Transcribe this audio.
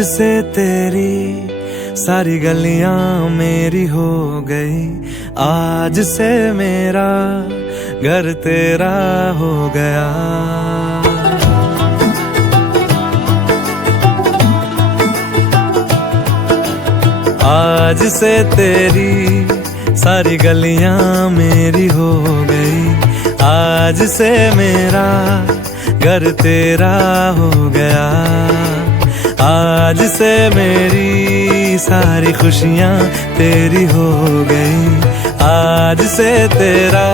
आज से तेरी सारी गलियां मेरी हो गई, आज से मेरा घर तेरा हो गया। आज से तेरी सारी गलियां मेरी हो गई, आज से मेरा घर तेरा हो गया। आज से मेरी सारी खुशियां तेरी हो गई, आज से तेरा